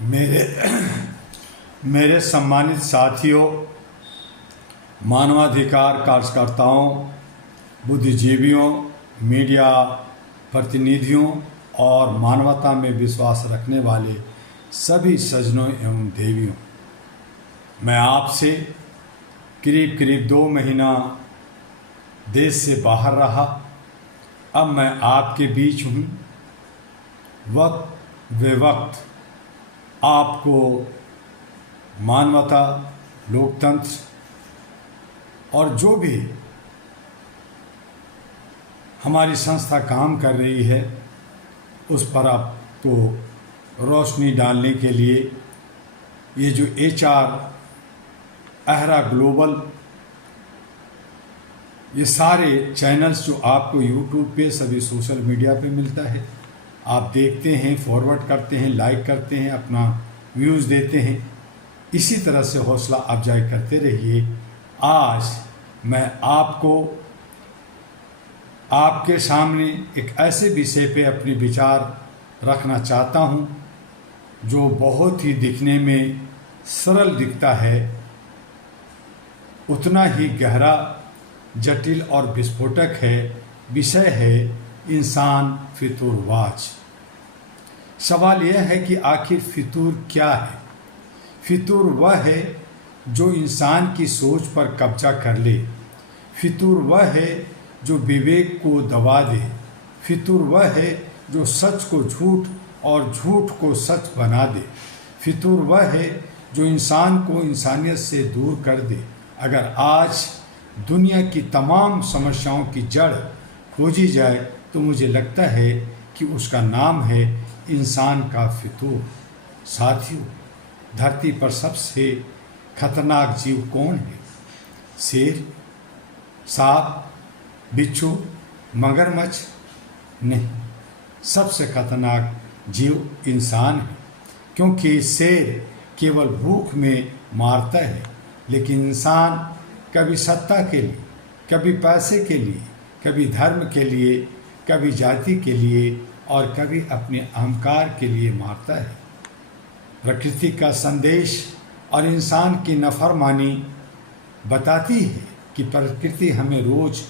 मेरे मेरे सम्मानित साथियों, मानवाधिकार कार्यकर्ताओं, बुद्धिजीवियों, मीडिया प्रतिनिधियों और मानवता में विश्वास रखने वाले सभी सज्जनों एवं देवियों, मैं आपसे करीब 2 महीना देश से बाहर रहा। अब मैं आपके बीच हूँ। वक्त वे वक्त आपको मानवता, लोकतंत्र और जो भी हमारी संस्था काम कर रही है उस पर आपको रोशनी डालने के लिए ये जो HR अहरा ग्लोबल, ये सारे चैनल्स जो आपको YouTube पे, सभी सोशल मीडिया पे मिलता है, आप देखते हैं, फॉरवर्ड करते हैं, लाइक करते हैं, अपना व्यूज़ देते हैं। इसी तरह से हौसला अफजाई करते रहिए। आज मैं आपको आपके सामने एक ऐसे विषय पे अपने विचार रखना चाहता हूँ जो बहुत ही दिखने में सरल दिखता है, उतना ही गहरा, जटिल और विस्फोटक है। विषय है इंसान फितूरवाज। सवाल यह है कि आखिर फितूर क्या है? फितूर वह है जो इंसान की सोच पर कब्जा कर ले। फितूर वह है जो विवेक को दबा दे। फितूर वह है जो सच को झूठ और झूठ को सच बना दे। फितूर वह है जो इंसान को इंसानियत से दूर कर दे। अगर आज दुनिया की तमाम समस्याओं की जड़ खोजी जाए तो मुझे लगता है कि उसका नाम है इंसान का फितूर। साथियों, धरती पर सबसे खतरनाक जीव कौन है? शेर, सांप, बिच्छू, मगरमच्छ? नहीं, सबसे खतरनाक जीव इंसान है, क्योंकि शेर केवल भूख में मारता है, लेकिन इंसान कभी सत्ता के लिए, कभी पैसे के लिए, कभी धर्म के लिए, कभी जाति के लिए और कभी अपने अहंकार के लिए मारता है। प्रकृति का संदेश और इंसान की नाफरमानी बताती है कि प्रकृति हमें रोज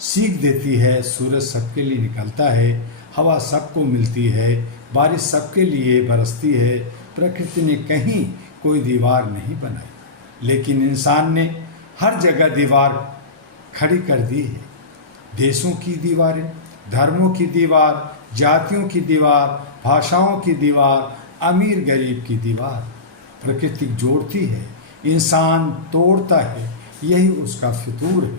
सीख देती है। सूरज सबके लिए निकलता है, हवा सबको मिलती है, बारिश सबके लिए बरसती है। प्रकृति ने कहीं कोई दीवार नहीं बनाई, लेकिन इंसान ने हर जगह दीवार खड़ी कर दी है। देशों की दीवारें, धर्मों की दीवार, जातियों की दीवार, भाषाओं की दीवार, अमीर गरीब की दीवार। प्रकृति जोड़ती है, इंसान तोड़ता है, यही उसका फितूर है।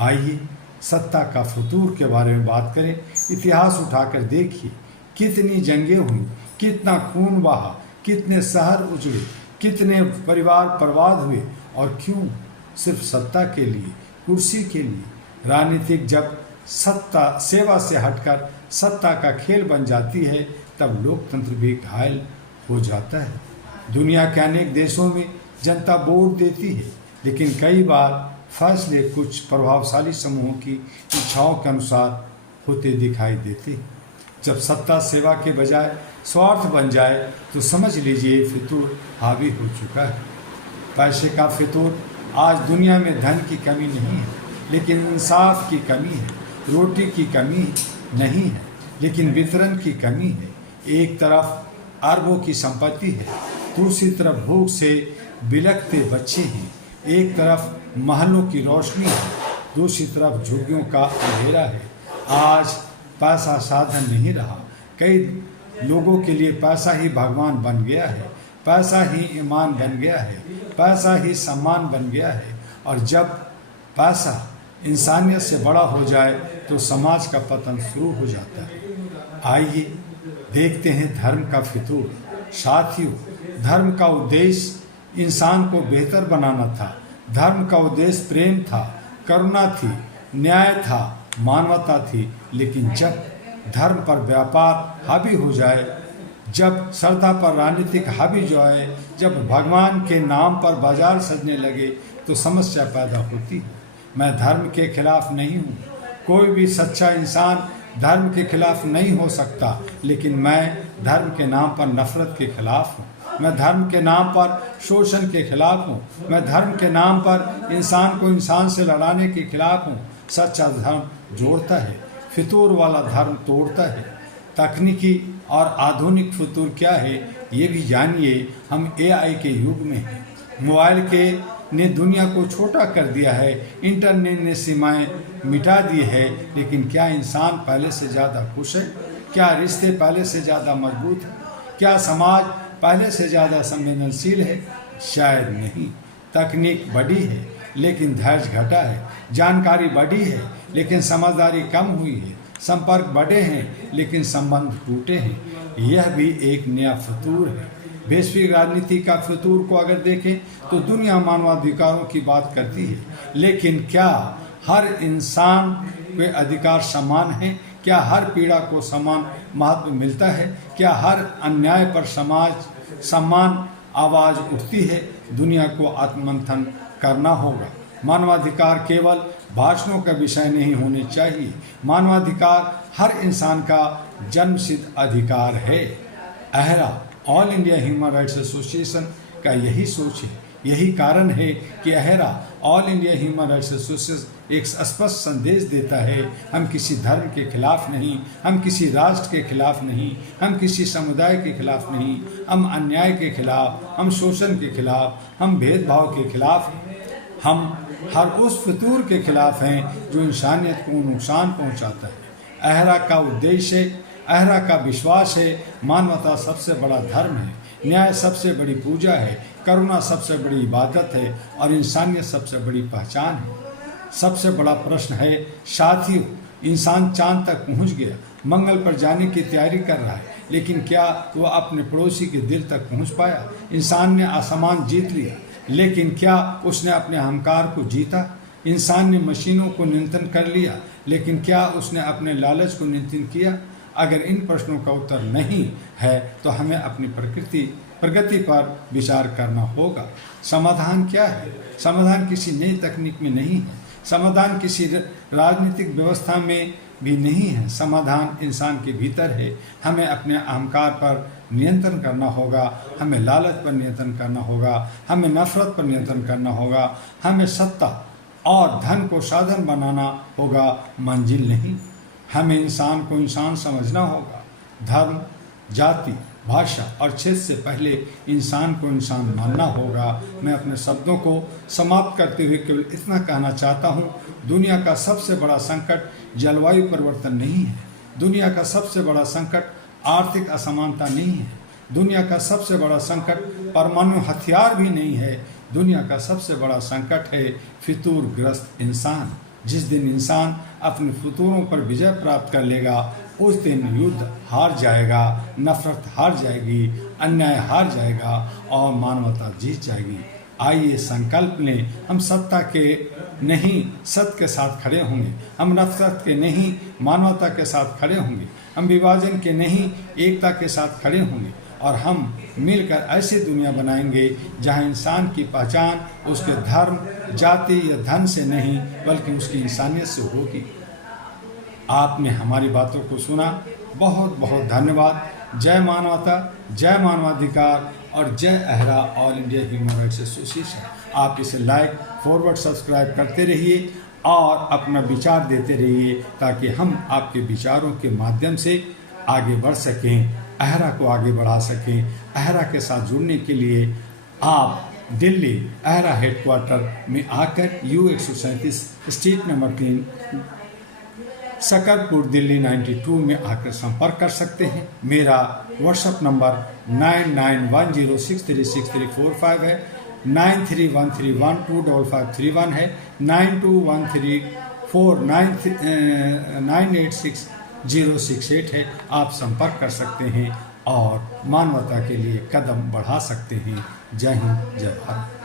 आइए सत्ता का फितूर के बारे में बात करें। इतिहास उठाकर देखिए, कितनी जंगें हुई, कितना खून बहा, कितने शहर उजड़े, कितने परिवार बर्बाद हुए, और क्यों? सिर्फ सत्ता के लिए, कुर्सी के लिए। राजनीतिक जब सत्ता सेवा से हटकर सत्ता का खेल बन जाती है, तब लोकतंत्र भी घायल हो जाता है। दुनिया के अनेक देशों में जनता वोट देती है, लेकिन कई बार फैसले कुछ प्रभावशाली समूहों की इच्छाओं के अनुसार होते दिखाई देते हैं। जब सत्ता सेवा के बजाय स्वार्थ बन जाए तो समझ लीजिए फितूर हावी हो चुका है। पैसे का फितूर। आज दुनिया में धन की कमी नहीं है, लेकिन इंसाफ की कमी है। रोटी की कमी नहीं है, लेकिन वितरण की कमी है। एक तरफ अरबों की संपत्ति है, दूसरी तरफ भूख से बिलखते बच्चे हैं। एक तरफ महलों की रोशनी है, दूसरी तरफ झुग्गियों का अंधेरा है। आज पैसा साधन नहीं रहा, कई लोगों के लिए पैसा ही भगवान बन गया है, पैसा ही ईमान बन गया है, पैसा ही सम्मान बन गया है। और जब पैसा इंसानियत से बड़ा हो जाए तो समाज का पतन शुरू हो जाता है। आइए देखते हैं धर्म का फितूर। साथियों, धर्म का उद्देश्य इंसान को बेहतर बनाना था। धर्म का उद्देश्य प्रेम था, करुणा थी, न्याय था, मानवता थी। लेकिन जब धर्म पर व्यापार हावी हो जाए, जब श्रद्धा पर राजनीतिक हावी जो है, जब भगवान के नाम पर बाजार सजने लगे, तो समस्या पैदा होती है। मैं धर्म के खिलाफ नहीं हूँ, कोई भी सच्चा इंसान धर्म के खिलाफ नहीं हो सकता, लेकिन मैं धर्म के नाम पर नफरत के खिलाफ हूँ। मैं धर्म के नाम पर शोषण के खिलाफ हूँ। मैं धर्म के नाम पर इंसान को इंसान से लड़ाने के खिलाफ हूँ। सच्चा धर्म जोड़ता है, फितूर वाला धर्म तोड़ता है। तकनीकी और आधुनिक फितूर क्या है ये भी जानिए। हम AI के युग में हैं। मोबाइल के ने दुनिया को छोटा कर दिया है, इंटरनेट ने सीमाएं मिटा दी है, लेकिन क्या इंसान पहले से ज़्यादा खुश है? क्या रिश्ते पहले से ज़्यादा मजबूत हैं? क्या समाज पहले से ज़्यादा संवेदनशील है? शायद नहीं। तकनीक बढ़ी है लेकिन धैर्य घटा है, जानकारी बढ़ी है लेकिन समझदारी कम हुई है, संपर्क बढ़े हैं लेकिन संबंध टूटे हैं। यह भी एक नया फितूर है। वैश्विक राजनीति का फितूर को अगर देखें तो दुनिया मानवाधिकारों की बात करती है, लेकिन क्या हर इंसान के अधिकार समान हैं? क्या हर पीड़ा को समान महत्व मिलता है? क्या हर अन्याय पर समाज समान आवाज उठती है? दुनिया को आत्ममंथन करना होगा। मानवाधिकार केवल भाषणों का विषय नहीं होने चाहिए। मानवाधिकार हर इंसान का जन्मसिद्ध अधिकार है। AHRA all India human rights association का यही सोच है। यही कारण है कि AHRA all India human rights association एक स्पष्ट संदेश देता है। हम किसी धर्म के खिलाफ नहीं, हम किसी राष्ट्र के खिलाफ नहीं, हम किसी समुदाय के खिलाफ नहीं, हम अन्याय के खिलाफ, हम शोषण के खिलाफ, हम भेदभाव के खिलाफ हैं। हम हर उस फितूर के खिलाफ हैं जो इंसानियत को नुकसान पहुंचाता है। अहरा का उद्देश्य, अहरा का विश्वास है, मानवता सबसे बड़ा धर्म है, न्याय सबसे बड़ी पूजा है, करुणा सबसे बड़ी इबादत है और इंसानियत सबसे बड़ी पहचान है। सबसे बड़ा प्रश्न है साथियों, इंसान चांद तक पहुंच गया, मंगल पर जाने की तैयारी कर रहा है, लेकिन क्या वह अपने पड़ोसी के दिल तक पहुंच पाया? इंसान ने आसमान जीत लिया, लेकिन क्या उसने अपने अहंकार को जीता? इंसान ने मशीनों को नियंत्रण कर लिया, लेकिन क्या उसने अपने लालच को नियंत्रण किया? अगर इन प्रश्नों का उत्तर नहीं है तो हमें अपनी प्रगति पर विचार करना होगा। समाधान क्या है? समाधान किसी नई तकनीक में नहीं है, समाधान किसी राजनीतिक व्यवस्था में भी नहीं है। समाधान इंसान के भीतर है। हमें अपने अहंकार पर नियंत्रण करना होगा, हमें लालच पर नियंत्रण करना होगा, हमें नफरत पर नियंत्रण करना होगा, हमें सत्ता और धन को साधन बनाना होगा, मंजिल नहीं। हमें इंसान को इंसान समझना होगा। धर्म, जाति, भाषा और क्षेत्र से पहले इंसान को इंसान मानना होगा। मैं अपने शब्दों को समाप्त करते हुए केवल इतना कहना चाहता हूँ, दुनिया का सबसे बड़ा संकट जलवायु परिवर्तन नहीं है, दुनिया का सबसे बड़ा संकट आर्थिक असमानता नहीं है, दुनिया का सबसे बड़ा संकट परमाणु हथियार भी नहीं है, दुनिया का सबसे बड़ा संकट है फितूरग्रस्त इंसान। जिस दिन इंसान अपने फितूरों पर विजय प्राप्त कर लेगा उस दिन युद्ध हार जाएगा, नफरत हार जाएगी, अन्याय हार जाएगा और मानवता जीत जाएगी। आइए संकल्प लें, हम सत्ता के नहीं सत्य के साथ खड़े होंगे, हम नफरत के नहीं मानवता के साथ खड़े होंगे, हम विभाजन के नहीं एकता के साथ खड़े होंगे और हम मिलकर ऐसी दुनिया बनाएंगे जहां इंसान की पहचान उसके धर्म, जाति या धन से नहीं बल्कि उसकी इंसानियत से होगी। आपने हमारी बातों को सुना, बहुत बहुत धन्यवाद। जय मानवता, जय मानवाधिकार और जय AHRA all India human rights association. आप इसे लाइक, फॉरवर्ड, सब्सक्राइब करते रहिए और अपना विचार देते रहिए ताकि हम आपके विचारों के माध्यम से आगे बढ़ सकें, अहरा को आगे बढ़ा सकें। अहरा के साथ जुड़ने के लिए आप दिल्ली अहरा हेडक्वार्टर में आकर U137 street number 3 Shakarpur Delhi 92 में आकर संपर्क कर सकते हैं। मेरा व्हाट्सएप नंबर 9910636345 है, 9313125531 है, 92134986 है। आप संपर्क कर सकते हैं और मानवता के लिए कदम बढ़ा सकते हैं। जय हिंद, जय भारत।